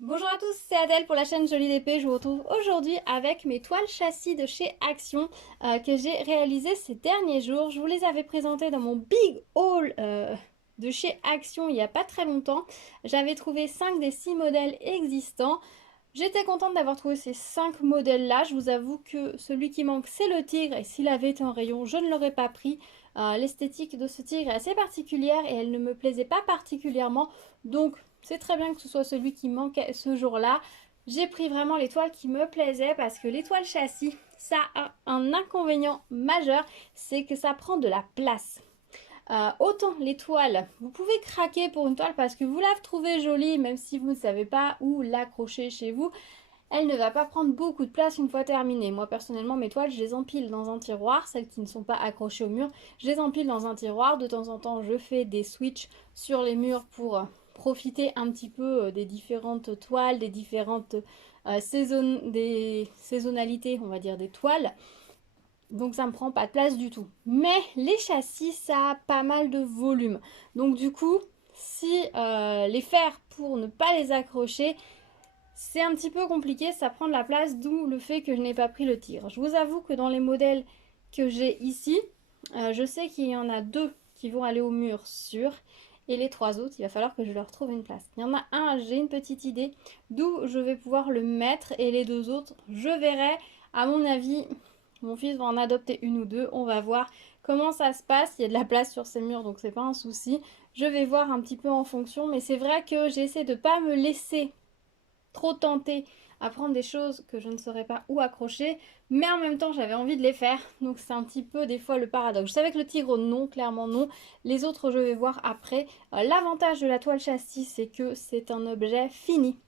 Bonjour à tous, c'est Adèle pour la chaîne Jolie d'épée. Je vous retrouve aujourd'hui avec mes toiles châssis de chez Action que j'ai réalisées ces derniers jours. Je vous les avais présentées dans mon big haul de chez Action il n'y a pas très longtemps. J'avais trouvé 5 des 6 modèles existants. J'étais contente d'avoir trouvé ces 5 modèles-là. Je vous avoue que celui qui manque, c'est le tigre. Et s'il avait été en rayon, je ne l'aurais pas pris. L'esthétique de ce tigre est assez particulière et elle ne me plaisait pas particulièrement. Donc, c'est très bien que ce soit celui qui manquait ce jour-là. J'ai pris vraiment l'étoile qui me plaisait parce que l'étoile châssis, ça a un inconvénient majeur, c'est que ça prend de la place. Autant les toiles, vous pouvez craquer pour une toile parce que vous la trouvez jolie, même si vous ne savez pas où l'accrocher chez vous. Elle ne va pas prendre beaucoup de place une fois terminée. Moi personnellement, mes toiles, je les empile dans un tiroir, celles qui ne sont pas accrochées au mur, je les empile dans un tiroir. De temps en temps, je fais des switches sur les murs pour profiter un petit peu des différentes toiles, des différentes des saisonnalités, on va dire, des toiles. Donc ça me prend pas de place du tout. Mais les châssis, ça a pas mal de volume. Donc du coup, si les faire pour ne pas les accrocher, c'est un petit peu compliqué, ça prend de la place, d'où le fait que je n'ai pas pris le tigre. Je vous avoue que dans les modèles que j'ai ici, je sais qu'il y en a 2 qui vont aller au mur sûr, et les 3 autres, il va falloir que je leur trouve une place. Il y en a un, j'ai une petite idée d'où je vais pouvoir le mettre, et les 2 autres, je verrai. À mon avis, mon fils va en adopter une ou deux, on va voir comment ça se passe. Il y a de la place sur ces murs, donc c'est pas un souci. Je vais voir un petit peu en fonction, mais c'est vrai que j'essaie de pas me laisser trop tentée à prendre des choses que je ne saurais pas où accrocher, mais en même temps j'avais envie de les faire, donc c'est un petit peu des fois le paradoxe. Je savais que le tigre non, clairement non, les autres je vais voir après. L'avantage de la toile châssis, c'est que c'est un objet fini,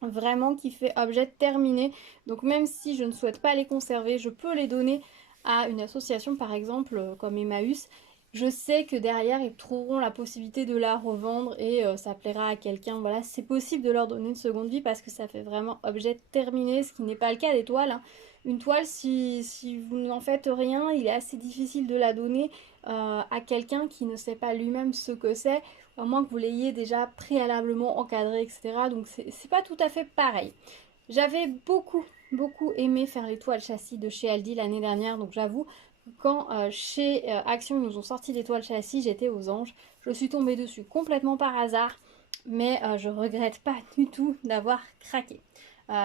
vraiment qui fait objet terminé, donc même si je ne souhaite pas les conserver, je peux les donner à une association par exemple comme Emmaüs. Je sais que derrière ils trouveront la possibilité de la revendre et ça plaira à quelqu'un. Voilà, c'est possible de leur donner une seconde vie parce que ça fait vraiment objet terminé, ce qui n'est pas le cas des toiles, hein. Une toile, si vous n'en faites rien, il est assez difficile de la donner à quelqu'un qui ne sait pas lui-même ce que c'est, à moins que vous l'ayez déjà préalablement encadré, etc. Donc c'est pas tout à fait pareil. J'avais beaucoup aimé faire les toiles châssis de chez Aldi l'année dernière, donc j'avoue que quand chez Action ils nous ont sorti des toiles châssis, j'étais aux anges. Je suis tombée dessus complètement par hasard, mais je regrette pas du tout d'avoir craqué.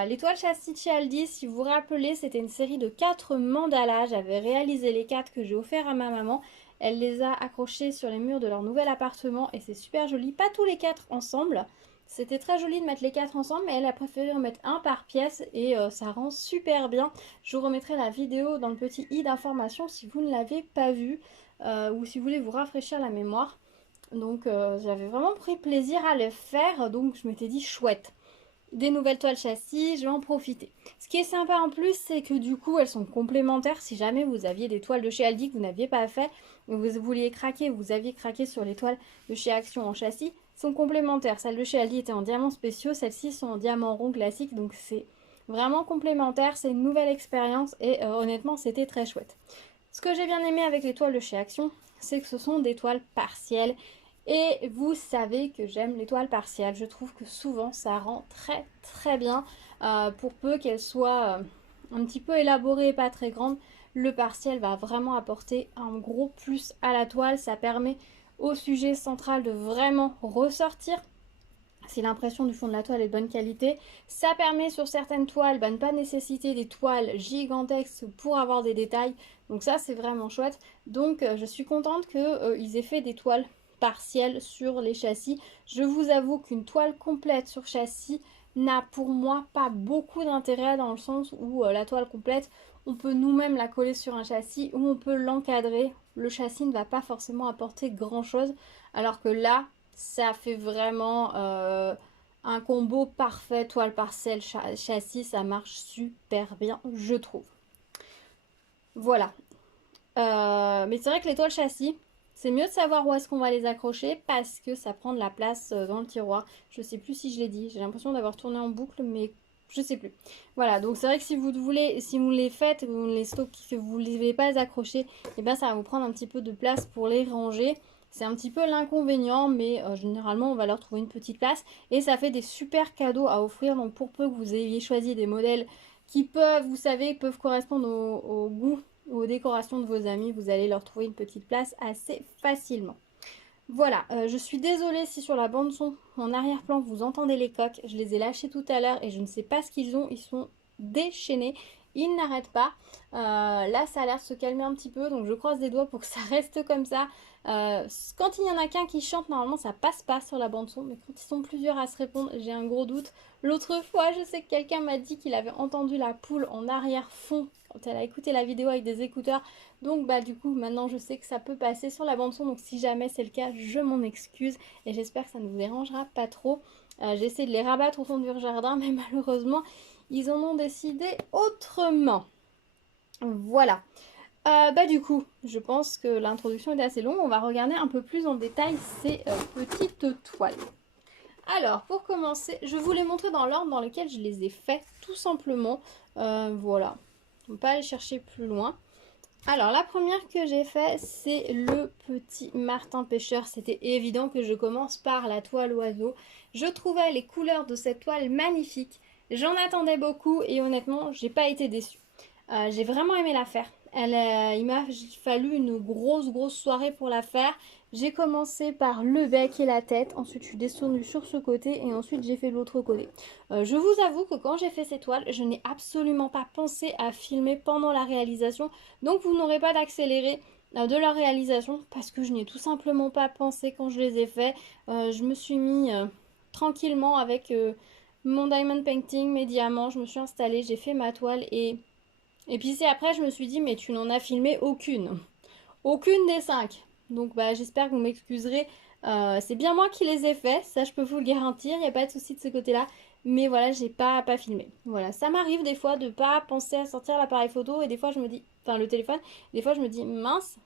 Les toiles châssis de chez Aldi, si vous vous rappelez, c'était une série de 4 mandalas. J'avais réalisé les 4 que j'ai offert à ma maman. Elle les a accrochés sur les murs de leur nouvel appartement et c'est super joli. Pas tous les 4 ensemble. C'était très joli de mettre les 4 ensemble, mais elle a préféré en mettre un par pièce et ça rend super bien. Je vous remettrai la vidéo dans le petit i d'information si vous ne l'avez pas vue ou si vous voulez vous rafraîchir la mémoire. Donc j'avais vraiment pris plaisir à le faire, donc je m'étais dit chouette, des nouvelles toiles châssis, je vais en profiter. Ce qui est sympa en plus, c'est que du coup, elles sont complémentaires. Si jamais vous aviez des toiles de chez Aldi que vous n'aviez pas fait, et vous vouliez craquer, vous aviez craqué sur les toiles de chez Action en châssis, sont complémentaires. Celles de chez Aldi étaient en diamants spéciaux, celles-ci sont en diamant rond classique, donc c'est vraiment complémentaire. C'est une nouvelle expérience et honnêtement, c'était très chouette. Ce que j'ai bien aimé avec les toiles de chez Action, c'est que ce sont des toiles partielles. Et vous savez que j'aime les toiles partielles. Je trouve que souvent ça rend très bien. Pour peu qu'elles soient un petit peu élaborées et pas très grandes, le partiel va vraiment apporter un gros plus à la toile. Ça permet au sujet central de vraiment ressortir si l'impression du fond de la toile est de bonne qualité. Ça permet sur certaines toiles de ne pas nécessiter des toiles gigantesques pour avoir des détails. Donc ça c'est vraiment chouette. Donc je suis contente qu'ils aient fait des toiles partielles sur les châssis. Je vous avoue qu'une toile complète sur châssis n'a pour moi pas beaucoup d'intérêt dans le sens où la toile complète, on peut nous-mêmes la coller sur un châssis ou on peut l'encadrer. Le châssis ne va pas forcément apporter grand-chose alors que là, ça fait vraiment un combo parfait, toile partielle, châssis, ça marche super bien, je trouve. Voilà. Mais c'est vrai que les toiles châssis, c'est mieux de savoir où est-ce qu'on va les accrocher parce que ça prend de la place dans le tiroir. Je sais plus si je l'ai dit, j'ai l'impression d'avoir tourné en boucle, mais je sais plus. Voilà, donc c'est vrai que si vous voulez, si vous les faites, vous les stockez, que vous ne les pas les accrocher, et bien ça va vous prendre un petit peu de place pour les ranger. C'est un petit peu l'inconvénient, mais généralement on va leur trouver une petite place et ça fait des super cadeaux à offrir. Donc pour peu que vous ayez choisi des modèles qui peuvent, vous savez, peuvent correspondre au goût ou aux décorations de vos amis, vous allez leur trouver une petite place assez facilement. Voilà, je suis désolée si sur la bande son, en arrière-plan, vous entendez les coqs. Je les ai lâchés tout à l'heure et je ne sais pas ce qu'ils ont. Ils sont déchaînés. Ils n'arrêtent pas. Là, ça a l'air de se calmer un petit peu, donc je croise les doigts pour que ça reste comme ça. Quand il y en a qu'un qui chante, normalement, ça passe pas sur la bande son, mais quand ils sont plusieurs à se répondre, j'ai un gros doute. L'autre fois, je sais que quelqu'un m'a dit qu'il avait entendu la poule en arrière-fond quand elle a écouté la vidéo avec des écouteurs. Donc bah du coup maintenant je sais que ça peut passer sur la bande son, donc si jamais c'est le cas je m'en excuse et j'espère que ça ne vous dérangera pas trop. J'ai essayé de les rabattre au fond du jardin mais malheureusement ils en ont décidé autrement. Voilà. Bah du coup je pense que l'introduction est assez longue, on va regarder un peu plus en détail ces petites toiles. Alors pour commencer je vais vous les montrer dans l'ordre dans lequel je les ai fait tout simplement. Voilà, on ne va pas aller chercher plus loin. Alors la première que j'ai fait c'est le petit martin pêcheur. C'était évident que je commence par la toile oiseau. Je trouvais les couleurs de cette toile magnifiques. J'en attendais beaucoup et honnêtement j'ai pas été déçue. J'ai vraiment aimé la faire. Il m'a fallu une grosse soirée pour la faire. J'ai commencé par le bec et la tête, ensuite je suis descendue sur ce côté et ensuite j'ai fait l'autre côté. Je vous avoue que quand j'ai fait ces toiles, je n'ai absolument pas pensé à filmer pendant la réalisation, donc vous n'aurez pas d'accéléré de leur réalisation parce que je n'y ai tout simplement pas pensé quand je les ai faits. Je me suis mis tranquillement avec mon diamond painting, mes diamants, je me suis installée, j'ai fait ma toile et puis c'est après je me suis dit mais tu n'en as filmé aucune. Aucune des 5. Donc bah j'espère que vous m'excuserez. C'est bien moi qui les ai faits, ça je peux vous le garantir, il n'y a pas de souci de ce côté-là. Mais voilà, j'ai pas filmé. Voilà, ça m'arrive des fois de pas penser à sortir l'appareil photo et des fois je me dis, enfin le téléphone, des fois je me dis mince,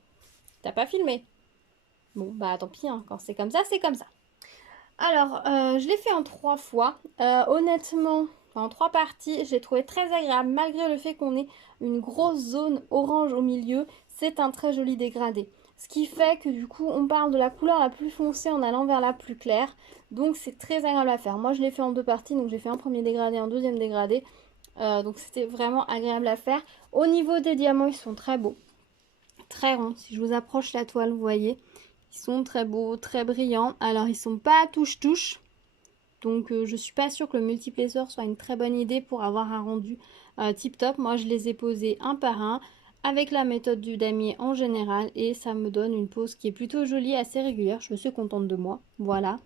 t'as pas filmé. Bon bah tant pis, hein, quand c'est comme ça, c'est comme ça. Alors, je l'ai fait en 3 fois. Honnêtement, enfin, en 3 parties, j'ai trouvé très agréable malgré le fait qu'on ait une grosse zone orange au milieu. C'est un très joli dégradé. Ce qui fait que du coup, on parle de la couleur la plus foncée en allant vers la plus claire. Donc c'est très agréable à faire. Moi, je l'ai fait en 2 parties, donc j'ai fait un premier dégradé, un deuxième dégradé. Donc c'était vraiment agréable à faire. Au niveau des diamants, ils sont très beaux, très ronds. Si je vous approche la toile, vous voyez. Ils sont très beaux, très brillants. Alors, ils sont pas touche-touche. Donc, je suis pas sûre que le multiplesseur soit une très bonne idée pour avoir un rendu tip top. Moi, je les ai posés un par un avec la méthode du damier en général. Et ça me donne une pose qui est plutôt jolie, assez régulière. Je suis contente de moi. Voilà.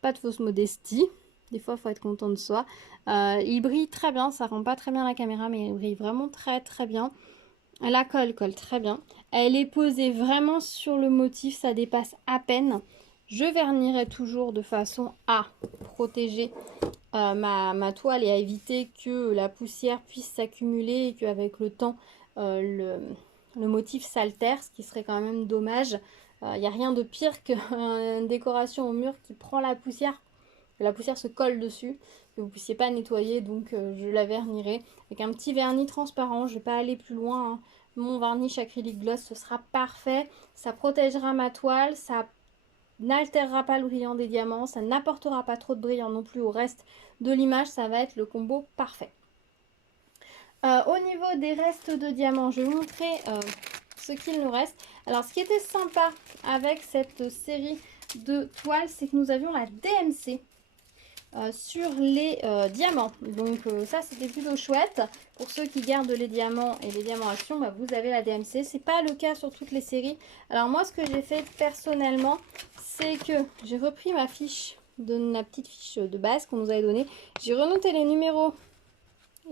Pas de fausse modestie. Des fois, il faut être content de soi. Il brille très bien. Ça rend pas très bien la caméra, mais il brille vraiment très bien. La colle colle très bien. Elle est posée vraiment sur le motif, ça dépasse à peine. Je vernirai toujours de façon à protéger ma toile et à éviter que la poussière puisse s'accumuler et qu'avec le temps le motif s'altère, ce qui serait quand même dommage. Il n'y a rien de pire qu'une décoration au mur qui prend la poussière, que la poussière se colle dessus, que vous ne puissiez pas nettoyer, donc je la vernirai avec un petit vernis transparent. Je ne vais pas aller plus loin, hein. Mon varnish acrylique gloss, ce sera parfait. Ça protégera ma toile, ça n'altérera pas le brillant des diamants, ça n'apportera pas trop de brillant non plus au reste de l'image. Ça va être le combo parfait. Au niveau des restes de diamants, je vais vous montrer ce qu'il nous reste. Alors, ce qui était sympa avec cette série de toiles, c'est que nous avions la DMC. Sur les diamants. Donc ça c'était plutôt chouette. Pour ceux qui gardent les diamants et les diamants action, bah, vous avez la DMC. C'est pas le cas sur toutes les séries. Alors moi ce que j'ai fait personnellement, c'est que j'ai repris ma fiche, la petite fiche de base qu'on nous avait donnée. J'ai renoté les numéros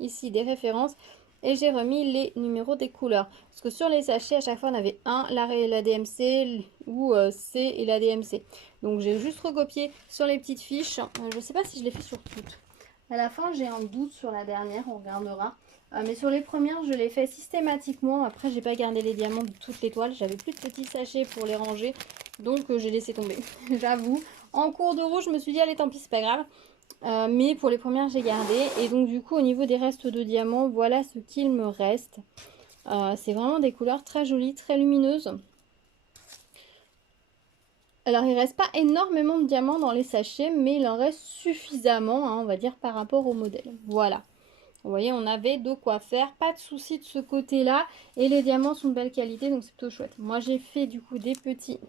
ici des références et j'ai remis les numéros des couleurs. Parce que sur les sachets, à chaque fois, on avait la DMC ou C et la DMC. Donc j'ai juste recopié sur les petites fiches. Je ne sais pas si je l'ai fait sur toutes. À la fin, j'ai un doute sur la dernière, on regardera. Mais sur les premières, je l'ai fait systématiquement. Après, j'ai pas gardé les diamants de toutes les toiles. J'avais plus de petits sachets pour les ranger. Donc j'ai laissé tomber, j'avoue. En cours de route, je me suis dit, allez, tant pis, c'est pas grave. Mais pour les premières j'ai gardé et donc du coup au niveau des restes de diamants, voilà ce qu'il me reste. C'est vraiment des couleurs très jolies, très lumineuses. Alors il reste pas énormément de diamants dans les sachets, mais il en reste suffisamment, hein, on va dire, par rapport au modèle. Voilà. Vous voyez, on avait de quoi faire, pas de souci de ce côté-là. Et les diamants sont de belle qualité, donc c'est plutôt chouette. Moi, j'ai fait du coup des petites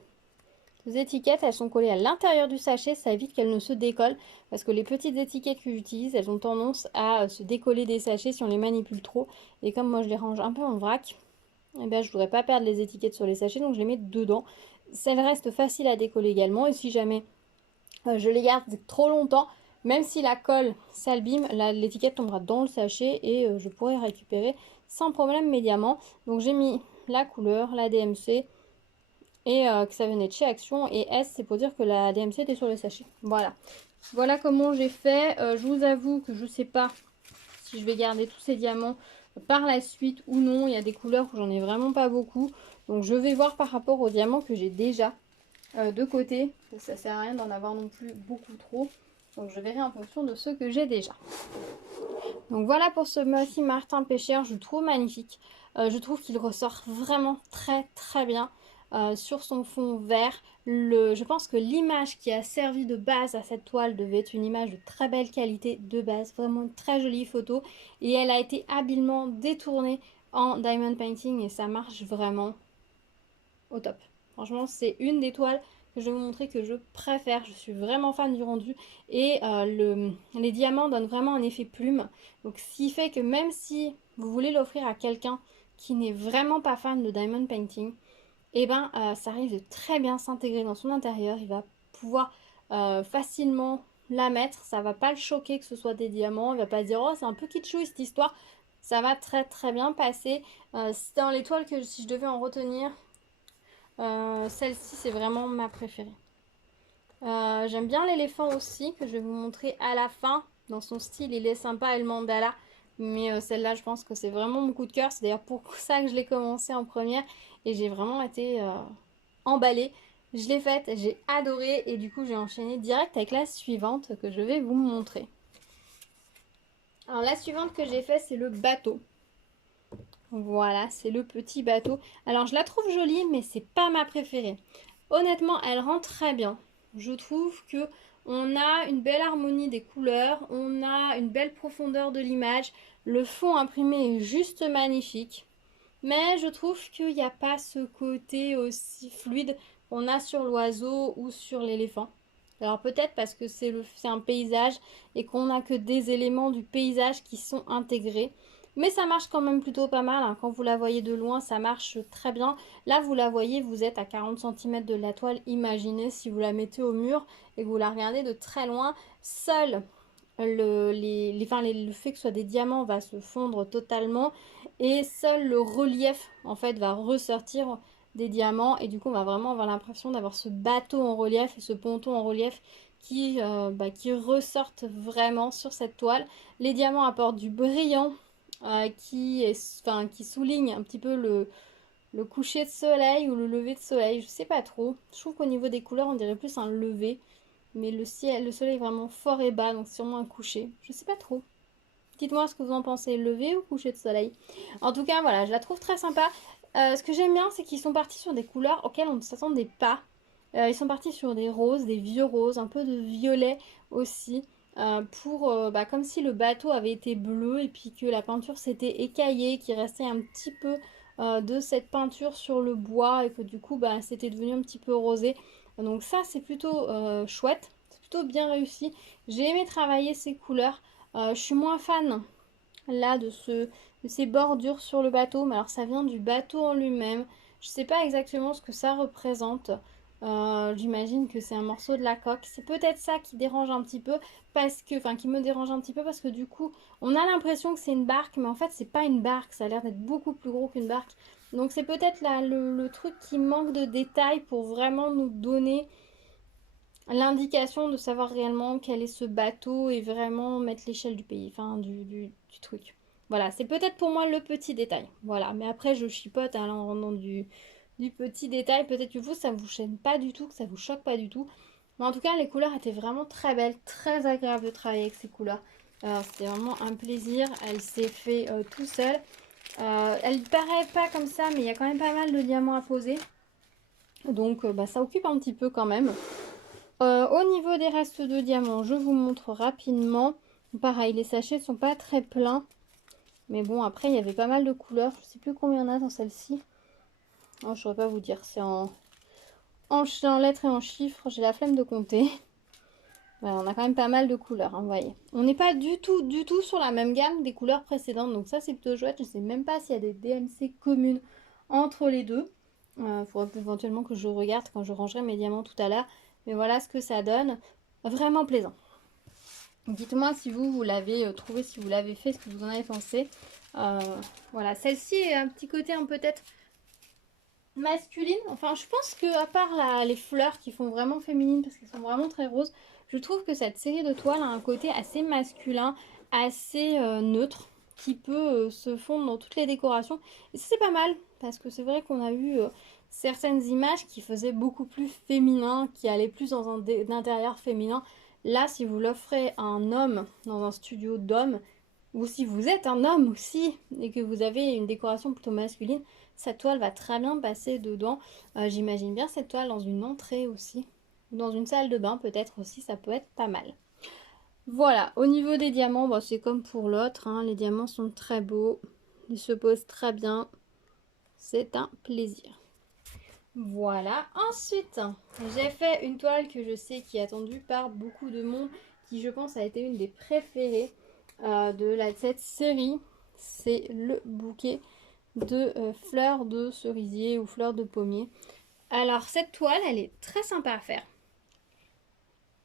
étiquettes. Elles sont collées à l'intérieur du sachet, ça évite qu'elles ne se décollent. Parce que les petites étiquettes que j'utilise, elles ont tendance à se décoller des sachets si on les manipule trop. Et comme moi, je les range un peu en vrac, eh bien, je voudrais pas perdre les étiquettes sur les sachets, donc je les mets dedans. Elles restent faciles à décoller également. Et si jamais je les garde trop longtemps, même si la colle s'abîme, l'étiquette tombera dans le sachet et je pourrai récupérer sans problème mes diamants. Donc j'ai mis la couleur, la DMC et que ça venait de chez Action. Et S, c'est pour dire que la DMC était sur le sachet. Voilà. Voilà comment j'ai fait. Je vous avoue que je ne sais pas si je vais garder tous ces diamants par la suite ou non. Il y a des couleurs où j'en ai vraiment pas beaucoup. Donc je vais voir par rapport aux diamants que j'ai déjà de côté. Ça sert à rien d'en avoir non plus beaucoup trop. Donc je verrai en fonction de ce que j'ai déjà. Donc voilà pour ce Mossy Martin Pêcheur, je le trouve magnifique. Je trouve qu'il ressort vraiment très bien sur son fond vert. Je pense que l'image qui a servi de base à cette toile devait être une image de très belle qualité de base. Vraiment une très jolie photo. Et elle a été habilement détournée en diamond painting et ça marche vraiment au top. Franchement, c'est une des toiles que je vais vous montrer que je préfère. Je suis vraiment fan du rendu. Et les diamants donnent vraiment un effet plume. Donc, ce qui fait que même si vous voulez l'offrir à quelqu'un qui n'est vraiment pas fan de diamond painting, et ben ça arrive de très bien s'intégrer dans son intérieur. Il va pouvoir facilement la mettre. Ça va pas le choquer que ce soit des diamants. Il va pas dire oh c'est un peu kitschou cette histoire. Ça va très bien passer. C'est dans les toiles que si je devais en retenir, celle-ci c'est vraiment ma préférée. J'aime bien l'éléphant aussi que je vais vous montrer à la fin. Dans son style il est sympa et le mandala. Mais celle-là je pense que c'est vraiment mon coup de cœur. C'est d'ailleurs pour ça que je l'ai commencé en première. Et j'ai vraiment été emballée. Je l'ai faite, j'ai adoré. Et du coup j'ai enchaîné direct avec la suivante que je vais vous montrer. Alors la suivante que j'ai faite c'est le bateau. Voilà, c'est le petit bateau. Alors je la trouve jolie, mais c'est pas ma préférée. Honnêtement, elle rend très bien. Je trouve que on a une belle harmonie des couleurs, on a une belle profondeur de l'image. Le fond imprimé est juste magnifique. Mais je trouve qu'il n'y a pas ce côté aussi fluide qu'on a sur l'oiseau ou sur l'éléphant. Alors peut-être parce que c'est un paysage et qu'on n'a que des éléments du paysage qui sont intégrés. Mais ça marche quand même plutôt pas mal, hein. Quand vous la voyez de loin, ça marche très bien. Là, vous la voyez, vous êtes à 40 cm de la toile. Imaginez si vous la mettez au mur et que vous la regardez de très loin. Seul le fait que ce soit des diamants va se fondre totalement. Et seul le relief, en fait, va ressortir des diamants. Et du coup, on va vraiment avoir l'impression d'avoir ce bateau en relief et ce ponton en relief qui ressortent vraiment sur cette toile. Les diamants apportent du brillant qui souligne un petit peu le coucher de soleil ou le lever de soleil, je sais pas trop. Je trouve qu'au niveau des couleurs, on dirait plus un lever, mais le soleil est vraiment fort et bas, donc c'est sûrement un coucher. Je sais pas trop. Dites-moi ce que vous en pensez, lever ou coucher de soleil. En tout cas, voilà, je la trouve très sympa. Ce que j'aime bien, c'est qu'ils sont partis sur des couleurs auxquelles on ne s'attendait pas. Ils sont partis sur des roses, des vieux roses, un peu de violet aussi. Comme si le bateau avait été bleu et puis que la peinture s'était écaillée, qu'il restait un petit peu de cette peinture sur le bois et que du coup c'était devenu un petit peu rosé. Donc ça c'est plutôt chouette, c'est plutôt bien réussi. J'ai aimé travailler ces couleurs. Je suis moins fan là de ces bordures sur le bateau, mais alors ça vient du bateau en lui-même. Je sais pas exactement ce que ça représente. J'imagine que c'est un morceau de la coque. C'est peut-être ça qui dérange un petit peu qui me dérange un petit peu parce que du coup, on a l'impression que c'est une barque, mais en fait, c'est pas une barque. Ça a l'air d'être beaucoup plus gros qu'une barque. Donc c'est peut-être là le truc qui manque de détails pour vraiment nous donner l'indication de savoir réellement quel est ce bateau et vraiment mettre l'échelle du pays, enfin du truc. Voilà, c'est peut-être pour moi le petit détail. Voilà, mais après je chipote en rendant du petit détail. Peut-être que vous, ça vous gêne pas du tout, que ça vous choque pas du tout. Mais en tout cas, les couleurs étaient vraiment très belles, très agréable de travailler avec ces couleurs. C'était vraiment un plaisir. Elle s'est fait tout seul. Elle paraît pas comme ça, mais il y a quand même pas mal de diamants à poser. Donc ça occupe un petit peu quand même. Au niveau des restes de diamants, je vous montre rapidement. Pareil, les sachets ne sont pas très pleins. Mais bon, après, il y avait pas mal de couleurs. Je ne sais plus combien il y en a dans celle-ci. Oh, je ne saurais pas vous dire. C'est en lettres et en chiffres. J'ai la flemme de compter. Voilà, on a quand même pas mal de couleurs, hein, vous voyez. On n'est pas du tout sur la même gamme des couleurs précédentes. Donc ça, c'est plutôt chouette. Je ne sais même pas s'il y a des DMC communes entre les deux. Il faudra éventuellement que je regarde quand je rangerai mes diamants tout à l'heure. Mais voilà ce que ça donne. Vraiment plaisant. Dites-moi si vous l'avez trouvé, si vous l'avez fait, ce que vous en avez pensé. Voilà, celle-ci est un petit côté peut-être masculine. Enfin, je pense que à part les fleurs qui font vraiment féminine parce qu'elles sont vraiment très roses, je trouve que cette série de toiles a un côté assez masculin, assez neutre, qui peut se fondre dans toutes les décorations. Et ça, c'est pas mal parce que c'est vrai qu'on a eu certaines images qui faisaient beaucoup plus féminin, qui allaient plus dans un intérieur féminin. Là, si vous l'offrez à un homme dans un studio d'homme, ou si vous êtes un homme aussi et que vous avez une décoration plutôt masculine, cette toile va très bien passer dedans. J'imagine bien cette toile dans une entrée aussi. Ou dans une salle de bain peut-être aussi, ça peut être pas mal. Voilà, au niveau des diamants, bah, c'est comme pour l'autre, hein, les diamants sont très beaux. Ils se posent très bien. C'est un plaisir. Voilà, ensuite, j'ai fait une toile que je sais qui est attendue par beaucoup de monde, qui je pense a été une des préférées de cette série. C'est le bouquet de fleurs de cerisier ou fleurs de pommier. Alors cette toile, elle est très sympa à faire.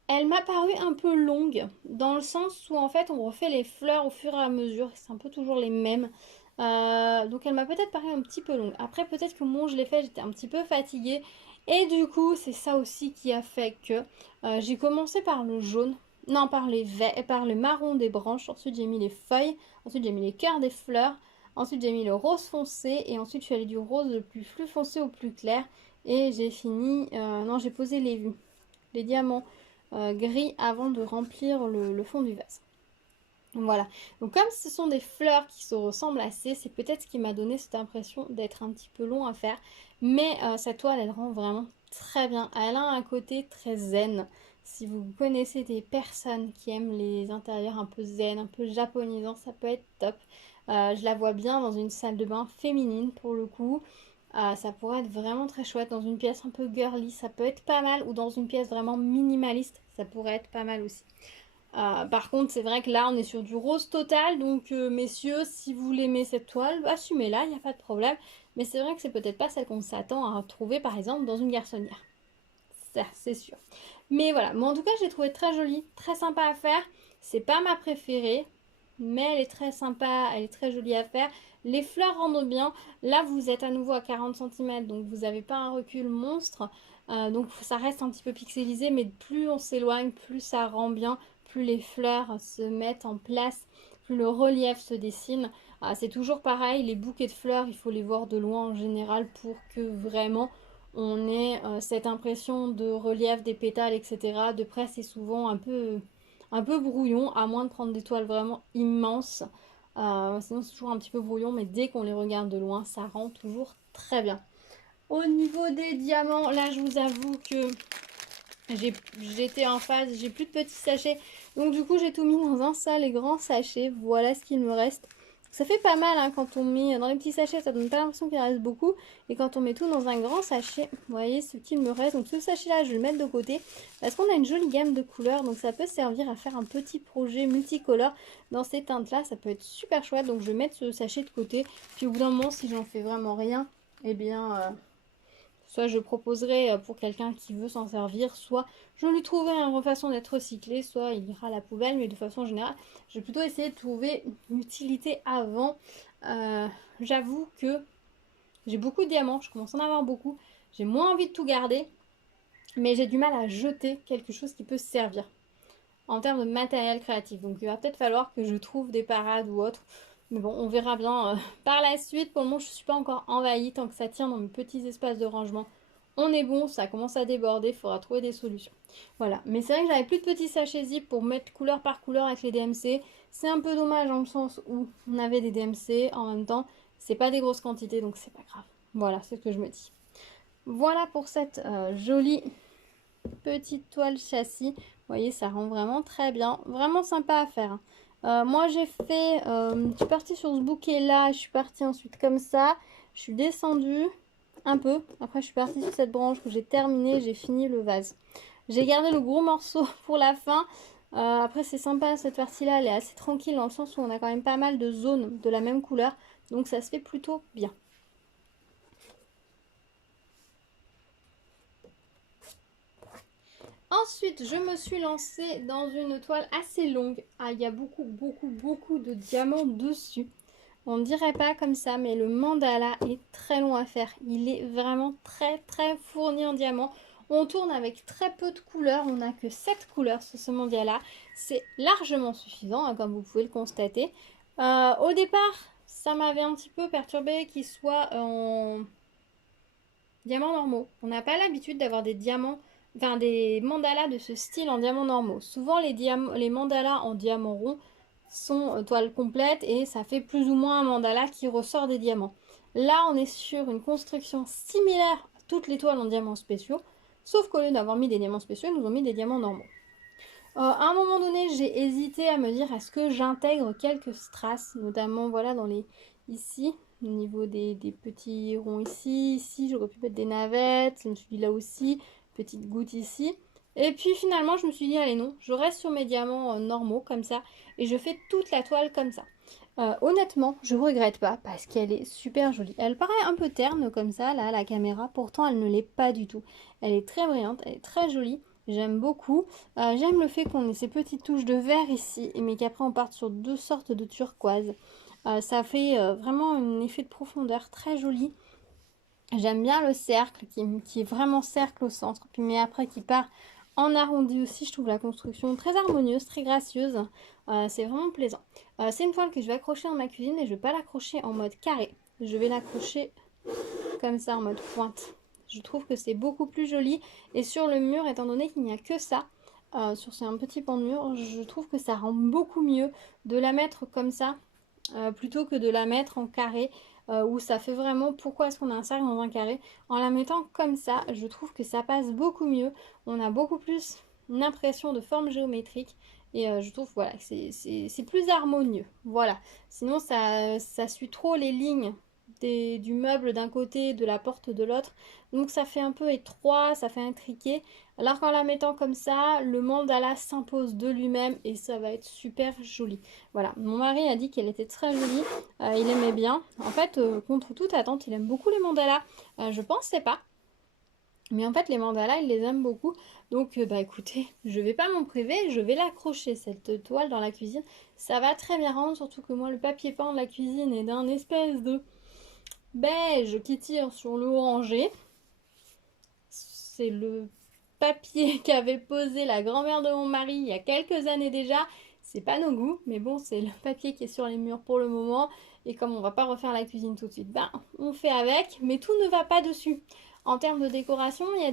Elle m'a paru un peu longue, dans le sens où en fait on refait les fleurs au fur et à mesure, c'est un peu toujours les mêmes. Donc elle m'a peut-être paru un petit peu longue. Après peut-être que moi je l'ai fait, j'étais un petit peu fatiguée. Et du coup c'est ça aussi qui a fait que j'ai commencé par le jaune. Non, par le marron des branches. Ensuite j'ai mis les feuilles. Ensuite j'ai mis les cœurs des fleurs. Ensuite j'ai mis le rose foncé. Et ensuite je suis allée du rose le plus foncé au plus clair. Et j'ai fini... non, j'ai posé les diamants gris avant de remplir le fond du vase. Voilà, donc comme ce sont des fleurs qui se ressemblent assez, c'est peut-être ce qui m'a donné cette impression d'être un petit peu long à faire. Mais cette toile, elle rend vraiment très bien. Elle a un côté très zen. Si vous connaissez des personnes qui aiment les intérieurs un peu zen, un peu japonisants, ça peut être top. Je la vois bien dans une salle de bain féminine pour le coup. Ça pourrait être vraiment très chouette dans une pièce un peu girly, ça peut être pas mal. Ou dans une pièce vraiment minimaliste, ça pourrait être pas mal aussi. Par contre, c'est vrai que là, on est sur du rose total. Donc, messieurs, si vous l'aimez cette toile, assumez-la, il n'y a pas de problème. Mais c'est vrai que c'est peut-être pas celle qu'on s'attend à trouver, par exemple, dans une garçonnière. Ça, c'est sûr. Mais voilà. Mais en tout cas, je l'ai trouvée très jolie, très sympa à faire. C'est pas ma préférée, mais elle est très sympa, elle est très jolie à faire. Les fleurs rendent bien. Là, vous êtes à nouveau à 40 cm, donc vous n'avez pas un recul monstre. Donc ça reste un petit peu pixelisé, mais plus on s'éloigne, plus ça rend bien, plus les fleurs se mettent en place, plus le relief se dessine. C'est toujours pareil, les bouquets de fleurs, il faut les voir de loin en général pour que vraiment on ait cette impression de relief des pétales, etc. De près, c'est souvent un peu brouillon, à moins de prendre des toiles vraiment immenses. Sinon, c'est toujours un petit peu brouillon, mais dès qu'on les regarde de loin, ça rend toujours très bien. Au niveau des diamants, là, je vous avoue que j'étais en phase, j'ai plus de petits sachets. Donc, du coup, j'ai tout mis dans un seul et grand sachet. Voilà ce qu'il me reste. Ça fait pas mal hein, quand on met dans les petits sachets, ça donne pas l'impression qu'il reste beaucoup. Et quand on met tout dans un grand sachet, vous voyez ce qu'il me reste. Donc ce sachet-là, je vais le mettre de côté parce qu'on a une jolie gamme de couleurs. Donc ça peut servir à faire un petit projet multicolore dans ces teintes-là. Ça peut être super chouette. Donc je vais mettre ce sachet de côté. Puis au bout d'un moment, si j'en fais vraiment rien, eh bien... soit je proposerai pour quelqu'un qui veut s'en servir, soit je lui trouverai une façon d'être recyclé, soit il ira à la poubelle, mais de façon générale, je vais plutôt essayer de trouver une utilité avant. J'avoue que j'ai beaucoup de diamants, je commence à en avoir beaucoup, j'ai moins envie de tout garder, mais j'ai du mal à jeter quelque chose qui peut servir en termes de matériel créatif. Donc il va peut-être falloir que je trouve des parades ou autre. Mais bon, on verra bien par la suite. Pour le moment, je ne suis pas encore envahie tant que ça tient dans mes petits espaces de rangement. On est bon, ça commence à déborder, il faudra trouver des solutions. Voilà, mais c'est vrai que j'avais plus de petits sachets zip pour mettre couleur par couleur avec les DMC. C'est un peu dommage dans le sens où on avait des DMC en même temps. C'est pas des grosses quantités, donc c'est pas grave. Voilà, c'est ce que je me dis. Voilà pour cette jolie petite toile châssis. Vous voyez, ça rend vraiment très bien. Vraiment sympa à faire. Moi, j'ai fait... je suis partie sur ce bouquet-là. Je suis partie ensuite comme ça. Je suis descendue un peu. Après, je suis partie sur cette branche que j'ai terminée. J'ai fini le vase. J'ai gardé le gros morceau pour la fin. Après, c'est sympa, cette partie-là. Elle est assez tranquille dans le sens où on a quand même pas mal de zones de la même couleur. Donc, ça se fait plutôt bien. Ensuite, je me suis lancée dans une toile assez longue. Ah, il y a beaucoup de diamants dessus. On ne dirait pas comme ça, mais le mandala est très long à faire. Il est vraiment très fourni en diamants. On tourne avec très peu de couleurs. On n'a que 7 couleurs sur ce mandala. C'est largement suffisant, hein, comme vous pouvez le constater. Au départ, ça m'avait un petit peu perturbé qu'il soit en diamants normaux. On n'a pas l'habitude d'avoir des diamants, enfin des mandalas de ce style en diamants normaux. Souvent les mandalas en diamants ronds sont toile complète et ça fait plus ou moins un mandala qui ressort des diamants. Là, on est sur une construction similaire à toutes les toiles en diamants spéciaux, sauf qu'au lieu d'avoir mis des diamants spéciaux, ils nous ont mis des diamants normaux. À un moment donné, j'ai hésité à me dire est-ce que j'intègre quelques strass, notamment voilà dans les ici, au niveau des petits ronds ici, j'aurais pu mettre des navettes, je me suis dit là aussi, petite goutte ici. Et puis finalement, je me suis dit allez non, je reste sur mes diamants normaux comme ça et je fais toute la toile comme ça. Honnêtement, je ne regrette pas parce qu'elle est super jolie. Elle paraît un peu terne comme ça, là, à la caméra. Pourtant, elle ne l'est pas du tout. Elle est très brillante, elle est très jolie. J'aime beaucoup. J'aime le fait qu'on ait ces petites touches de vert ici, mais qu'après on parte sur deux sortes de turquoise. Ça fait vraiment un effet de profondeur très joli. J'aime bien le cercle qui est vraiment cercle au centre, puis mais après qui part en arrondi aussi. Je trouve la construction très harmonieuse, très gracieuse. C'est vraiment plaisant. C'est une toile que je vais accrocher dans ma cuisine et je ne vais pas l'accrocher en mode carré. Je vais l'accrocher comme ça en mode pointe. Je trouve que c'est beaucoup plus joli. Et sur le mur, étant donné qu'il n'y a que ça, sur un petit pan de mur, je trouve que ça rend beaucoup mieux de la mettre comme ça plutôt que de la mettre en carré où ça fait vraiment pourquoi est-ce qu'on a un cercle dans un carré. En la mettant comme ça, je trouve que ça passe beaucoup mieux. On a beaucoup plus une impression de forme géométrique et je trouve voilà, que c'est plus harmonieux. Voilà. Sinon, ça suit trop les lignes du meuble d'un côté, de la porte de l'autre. Donc ça fait un peu étroit, ça fait intriqué. Alors qu'en la mettant comme ça, le mandala s'impose de lui-même et ça va être super joli. Voilà, mon mari a dit qu'elle était très jolie, il aimait bien. En fait, contre toute attente, il aime beaucoup les mandalas. Je pensais pas, mais en fait les mandalas, il les aime beaucoup. Donc bah écoutez, je vais pas m'en priver, je vais l'accrocher cette toile dans la cuisine. Ça va très bien rendre, surtout que moi le papier peint de la cuisine est d'un espèce de beige qui tire sur le orangé. C'est le papier qu'avait posé la grand-mère de mon mari il y a quelques années déjà. C'est pas nos goûts, mais bon, c'est le papier qui est sur les murs pour le moment. Et comme on va pas refaire la cuisine tout de suite, ben on fait avec, mais tout ne va pas dessus. En termes de décoration, il y a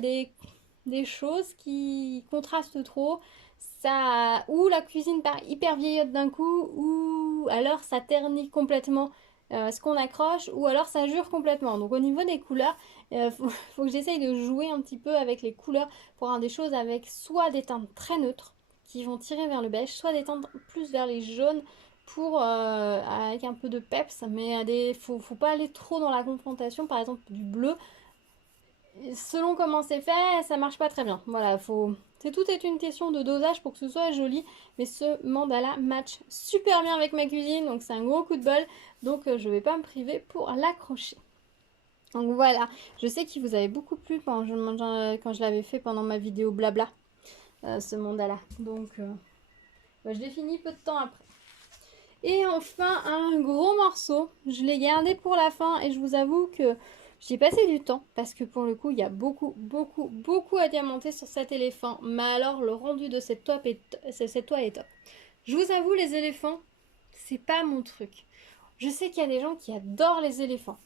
des choses qui contrastent trop. Ça, ou la cuisine part hyper vieillotte d'un coup, ou alors ça ternit complètement ce qu'on accroche, ou alors ça jure complètement. Donc au niveau des couleurs, faut que j'essaye de jouer un petit peu avec les couleurs pour avoir des choses avec soit des teintes très neutres qui vont tirer vers le beige, soit des teintes plus vers les jaunes pour avec un peu de peps, mais faut pas aller trop dans la confrontation. Par exemple, du bleu, selon comment c'est fait, ça marche pas très bien. Voilà, tout est une question de dosage pour que ce soit joli, mais ce mandala match super bien avec ma cuisine, donc c'est un gros coup de bol. Donc je vais pas me priver pour l'accrocher. Donc voilà, je sais qu'il vous avait beaucoup plu quand je l'avais fait pendant ma vidéo blabla, ce mandala. Donc bah, je l'ai fini peu de temps après. Et enfin, un gros morceau. Je l'ai gardé pour la fin et je vous avoue que j'y ai passé du temps parce que pour le coup, il y a beaucoup à diamanter sur cet éléphant. Mais alors, le rendu de cette toile est top. Je vous avoue, les éléphants, c'est pas mon truc. Je sais qu'il y a des gens qui adorent les éléphants.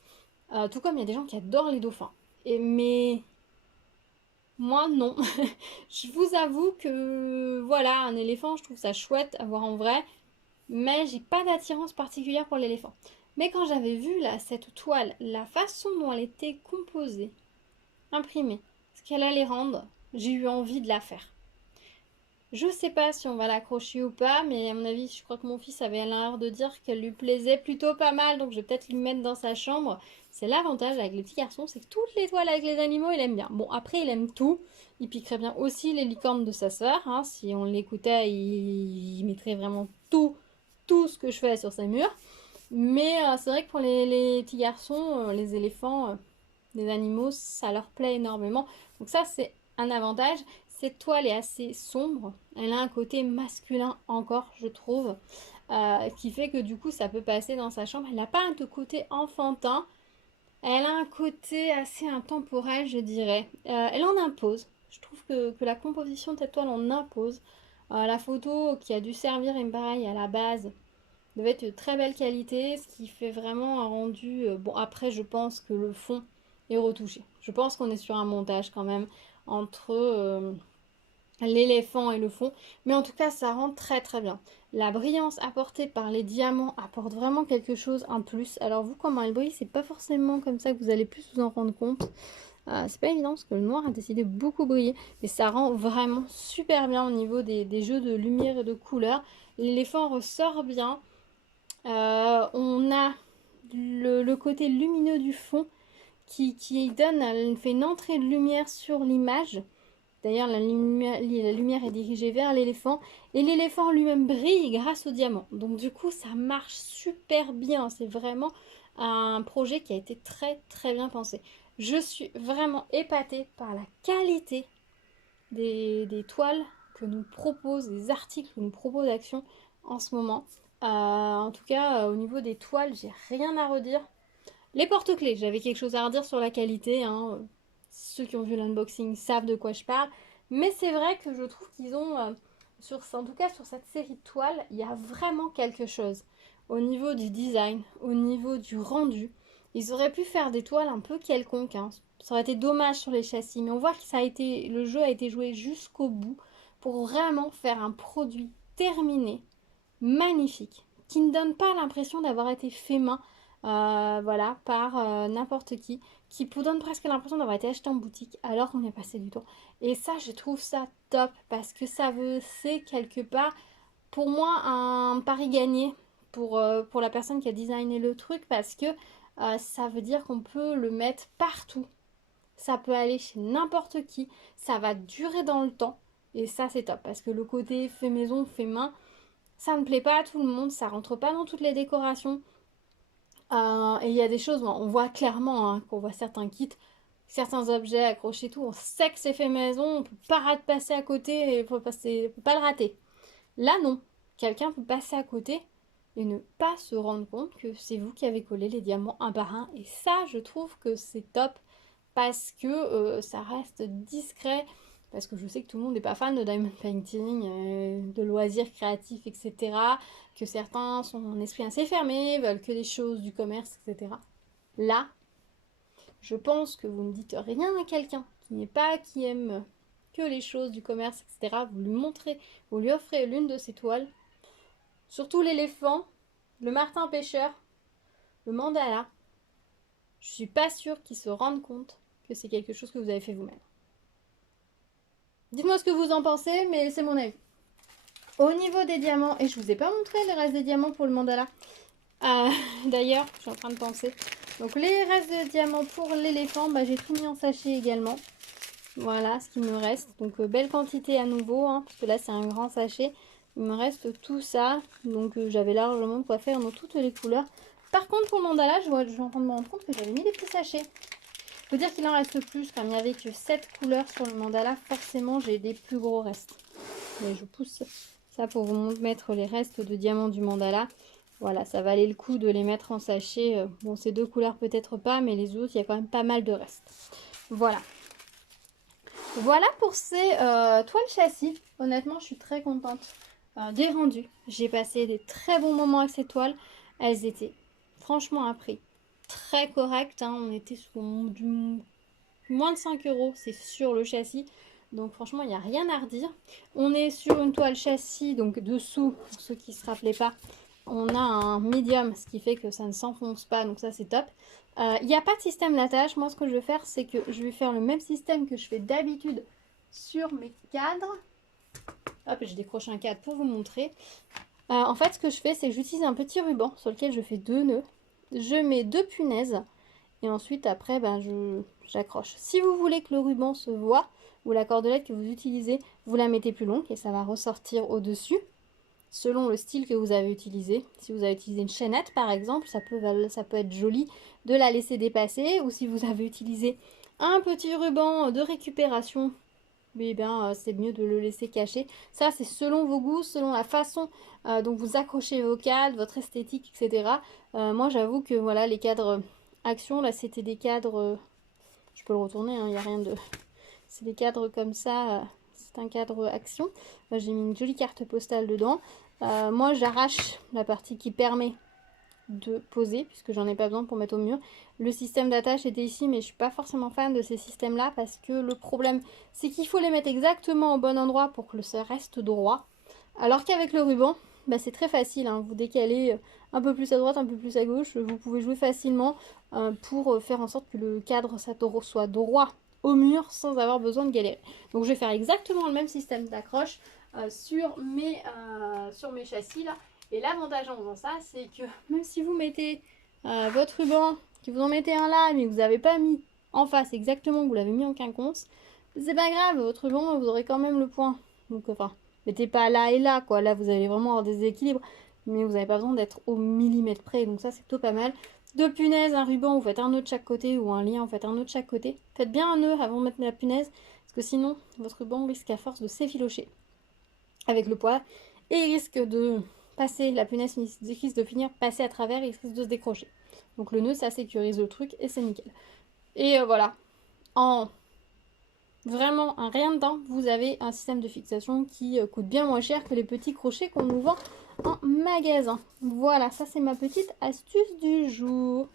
Tout comme il y a des gens qui adorent les dauphins. Mais moi, non. Je vous avoue que voilà, un éléphant, je trouve ça chouette à voir en vrai. Mais j'ai pas d'attirance particulière pour l'éléphant. Mais quand j'avais vu là, cette toile, la façon dont elle était composée, imprimée. Ce qu'elle allait rendre, j'ai eu envie de la faire. Je sais pas si on va l'accrocher ou pas, mais à mon avis, je crois que mon fils avait l'air de dire qu'elle lui plaisait plutôt pas mal, donc je vais peut-être lui mettre dans sa chambre. C'est l'avantage avec les petits garçons, c'est que toutes les toiles avec les animaux, il aime bien. Bon, après, il aime tout. Il piquerait bien aussi les licornes de sa sœur, hein. Si on l'écoutait, il mettrait vraiment tout ce que je fais sur ses murs. Mais c'est vrai que pour les petits garçons, les éléphants, les animaux, ça leur plaît énormément. Donc ça, c'est un avantage. Cette toile est assez sombre. Elle a un côté masculin encore, je trouve, qui fait que du coup, ça peut passer dans sa chambre. Elle n'a pas un côté enfantin. Elle a un côté assez intemporel, je dirais. Elle en impose. Je trouve que la composition de cette toile en impose. La photo qui a dû servir, et pareil, à la base, devait être de très belle qualité, ce qui fait vraiment un rendu. Bon, après, je pense que le fond est retouché. Je pense qu'on est sur un montage quand même entre l'éléphant et le fond, mais en tout cas, ça rend très très bien. La brillance apportée par les diamants apporte vraiment quelque chose en plus. Alors vous, comment elle brille, c'est pas forcément comme ça que vous allez plus vous en rendre compte. C'est pas évident parce que le noir a décidé de beaucoup briller, mais ça rend vraiment super bien au niveau des jeux de lumière et de couleurs. L'éléphant ressort bien. On a le côté lumineux du fond qui donne, fait une entrée de lumière sur l'image. D'ailleurs, la lumière est dirigée vers l'éléphant et l'éléphant lui-même brille grâce au diamant. Donc du coup, ça marche super bien. C'est vraiment un projet qui a été très très bien pensé. Je suis vraiment épatée par la qualité des toiles que nous propose, des articles que nous propose Action en ce moment. En tout cas, au niveau des toiles, j'ai rien à redire. Les porte-clés, j'avais quelque chose à redire sur la qualité, hein. Ceux qui ont vu l'unboxing savent de quoi je parle. Mais c'est vrai que je trouve qu'ils ont, en tout cas sur cette série de toiles, il y a vraiment quelque chose. Au niveau du design, au niveau du rendu, ils auraient pu faire des toiles un peu quelconques, hein. Ça aurait été dommage sur les châssis, mais on voit que le jeu a été joué jusqu'au bout pour vraiment faire un produit terminé, magnifique, qui ne donne pas l'impression d'avoir été fait main, voilà, par n'importe qui donne presque l'impression d'avoir été acheté en boutique alors qu'on est passé du temps. Et ça, je trouve ça top parce que c'est quelque part pour moi un pari gagné pour la personne qui a designé le truc parce que ça veut dire qu'on peut le mettre partout. Ça peut aller chez n'importe qui, ça va durer dans le temps et ça c'est top parce que le côté fait maison, fait main, ça ne plaît pas à tout le monde, ça rentre pas dans toutes les décorations. Et il y a des choses, on voit clairement hein, qu'on voit certains kits, certains objets accrochés, tout. On sait que c'est fait maison, on peut pas passer à côté, il faut pas le rater. Là, non. Quelqu'un peut passer à côté et ne pas se rendre compte que c'est vous qui avez collé les diamants un par un. Et ça, je trouve que c'est top parce que ça reste discret. Parce que je sais que tout le monde n'est pas fan de diamond painting, de loisirs créatifs, etc. Que certains sont en esprit assez fermé, veulent que des choses du commerce, etc. Là, je pense que vous ne dites rien à quelqu'un qui aime que les choses du commerce, etc. Vous lui montrez, vous lui offrez l'une de ces toiles. Surtout l'éléphant, le martin pêcheur, le mandala. Je suis pas sûre qu'ils se rendent compte que c'est quelque chose que vous avez fait vous-même. Dites-moi ce que vous en pensez, mais c'est mon avis. Au niveau des diamants, et je vous ai pas montré le reste des diamants pour le mandala. D'ailleurs, je suis en train de penser. Donc les restes de diamants pour l'éléphant, j'ai tout mis en sachet également. Voilà ce qui me reste. Donc belle quantité à nouveau, hein, parce que là c'est un grand sachet. Il me reste tout ça. Donc j'avais largement de quoi faire dans toutes les couleurs. Par contre pour le mandala, je suis en train de me rendre compte que j'avais mis des petits sachets. Faut dire qu'il en reste plus, comme il n'y avait que 7 couleurs sur le mandala, forcément j'ai des plus gros restes. Mais je pousse ça pour vous mettre les restes de diamants du mandala. Voilà, ça valait le coup de les mettre en sachet. Bon, ces deux couleurs peut-être pas, mais les autres, il y a quand même pas mal de restes. Voilà. Voilà pour ces toiles châssis. Honnêtement, je suis très contente des rendus. J'ai passé des très bons moments avec ces toiles. Elles étaient franchement à prix très correct, hein. On était sur du moins de 5 euros, c'est sur le châssis. Donc franchement, il n'y a rien à redire. On est sur une toile châssis, donc dessous, pour ceux qui ne se rappelaient pas, on a un médium, ce qui fait que ça ne s'enfonce pas, donc ça c'est top. Il n'y a pas de système d'attache. Moi ce que je vais faire, c'est que je vais faire le même système que je fais d'habitude sur mes cadres. Hop, j'ai décroché un cadre pour vous montrer. En fait, ce que je fais, c'est que j'utilise un petit ruban sur lequel je fais 2 nœuds. Je mets 2 punaises et ensuite, après, j'accroche. Si vous voulez que le ruban se voit ou la cordelette que vous utilisez, vous la mettez plus longue et ça va ressortir au-dessus selon le style que vous avez utilisé. Si vous avez utilisé une chaînette, par exemple, ça peut être joli de la laisser dépasser. Ou si vous avez utilisé un petit ruban de récupération, mais bien c'est mieux de le laisser caché. Ça c'est selon vos goûts, selon la façon dont vous accrochez vos cadres, votre esthétique, etc. Moi j'avoue que voilà, les cadres Action, là c'était des cadres, je peux le retourner, il n'y a rien de... C'est des cadres comme ça, c'est un cadre Action. J'ai mis une jolie carte postale dedans. Moi j'arrache la partie qui permet de poser, puisque j'en ai pas besoin pour mettre au mur. Le système d'attache était ici, mais je suis pas forcément fan de ces systèmes là, parce que le problème c'est qu'il faut les mettre exactement au bon endroit pour que ça reste droit, alors qu'avec le ruban c'est très facile, hein. Vous décalez un peu plus à droite, un peu plus à gauche, vous pouvez jouer facilement pour faire en sorte que le cadre soit droit au mur sans avoir besoin de galérer. Donc je vais faire exactement le même système d'accroche sur mes châssis là. Et l'avantage en faisant ça, c'est que même si vous mettez votre ruban, que vous en mettez un là, mais que vous n'avez pas mis en face exactement, que vous l'avez mis en quinconce, c'est pas grave, votre ruban, vous aurez quand même le point. Donc, enfin, mettez pas là et là, quoi. Là, vous allez vraiment avoir des équilibres, mais vous n'avez pas besoin d'être au millimètre près. Donc ça, c'est plutôt pas mal. 2 punaises, un ruban, vous faites un nœud de chaque côté, ou un lien, vous faites un nœud de chaque côté. Faites bien un nœud avant de mettre la punaise, parce que sinon, votre ruban risque à force de s'effilocher avec le poids, et il risque de passer, la punaise risque de finir passer à travers et il risque de se décrocher. Donc le nœud, ça sécurise le truc et c'est nickel. Et voilà, en vraiment un rien dedans, vous avez un système de fixation qui coûte bien moins cher que les petits crochets qu'on nous vend en magasin. Voilà, ça c'est ma petite astuce du jour.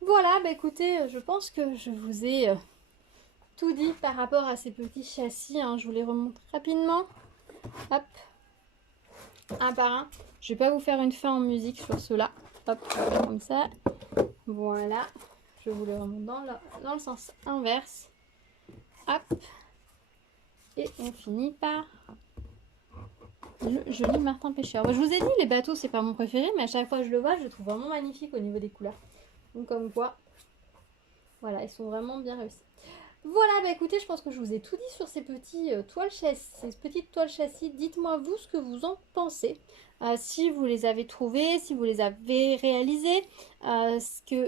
Voilà, écoutez, je pense que je vous ai tout dit par rapport à ces petits châssis, hein. Je vous les remonte rapidement. Hop, un par un. Je vais pas vous faire une fin en musique sur ceux-là. Hop, comme ça. Voilà. Je vous le remonte dans le sens inverse. Hop. Et on finit par le joli martin pêcheur. Je vous ai dit, les bateaux, c'est pas mon préféré, mais à chaque fois que je le vois, je le trouve vraiment magnifique au niveau des couleurs. Donc comme quoi, voilà, ils sont vraiment bien réussis. Voilà, écoutez, je pense que je vous ai tout dit sur ces petites toiles châssis. Dites-moi vous ce que vous en pensez. Si vous les avez trouvées, si vous les avez réalisées,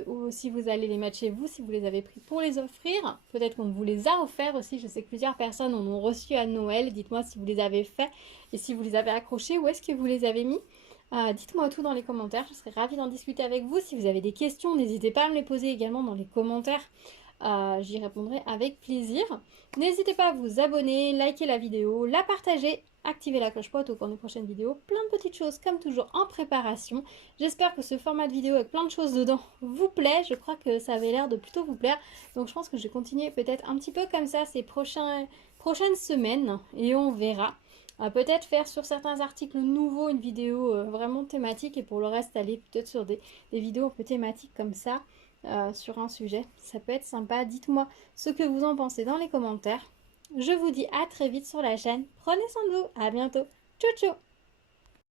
ou si vous allez les matcher vous, si vous les avez pris pour les offrir. Peut-être qu'on vous les a offerts aussi. Je sais que plusieurs personnes en ont reçu à Noël. Dites-moi si vous les avez faits et si vous les avez accrochés, où est-ce que vous les avez mis. Dites-moi tout dans les commentaires. Je serais ravie d'en discuter avec vous. Si vous avez des questions, n'hésitez pas à me les poser également dans les commentaires. J'y répondrai avec plaisir. N'hésitez pas à vous abonner, liker la vidéo, la partager, activer la cloche pour être au courant des prochaines vidéos. Plein de petites choses comme toujours en préparation. J'espère que ce format de vidéo avec plein de choses dedans vous plaît. Je crois que ça avait l'air de plutôt vous plaire. Donc je pense que je vais continuer peut-être un petit peu comme ça ces prochaines semaines et on verra. Peut-être faire sur certains articles nouveaux une vidéo vraiment thématique et pour le reste aller peut-être sur des vidéos un peu thématiques comme ça. Sur un sujet, ça peut être sympa. Dites-moi ce que vous en pensez dans les commentaires. Je vous dis à très vite sur la chaîne. Prenez soin de vous, à bientôt. Ciao ciao.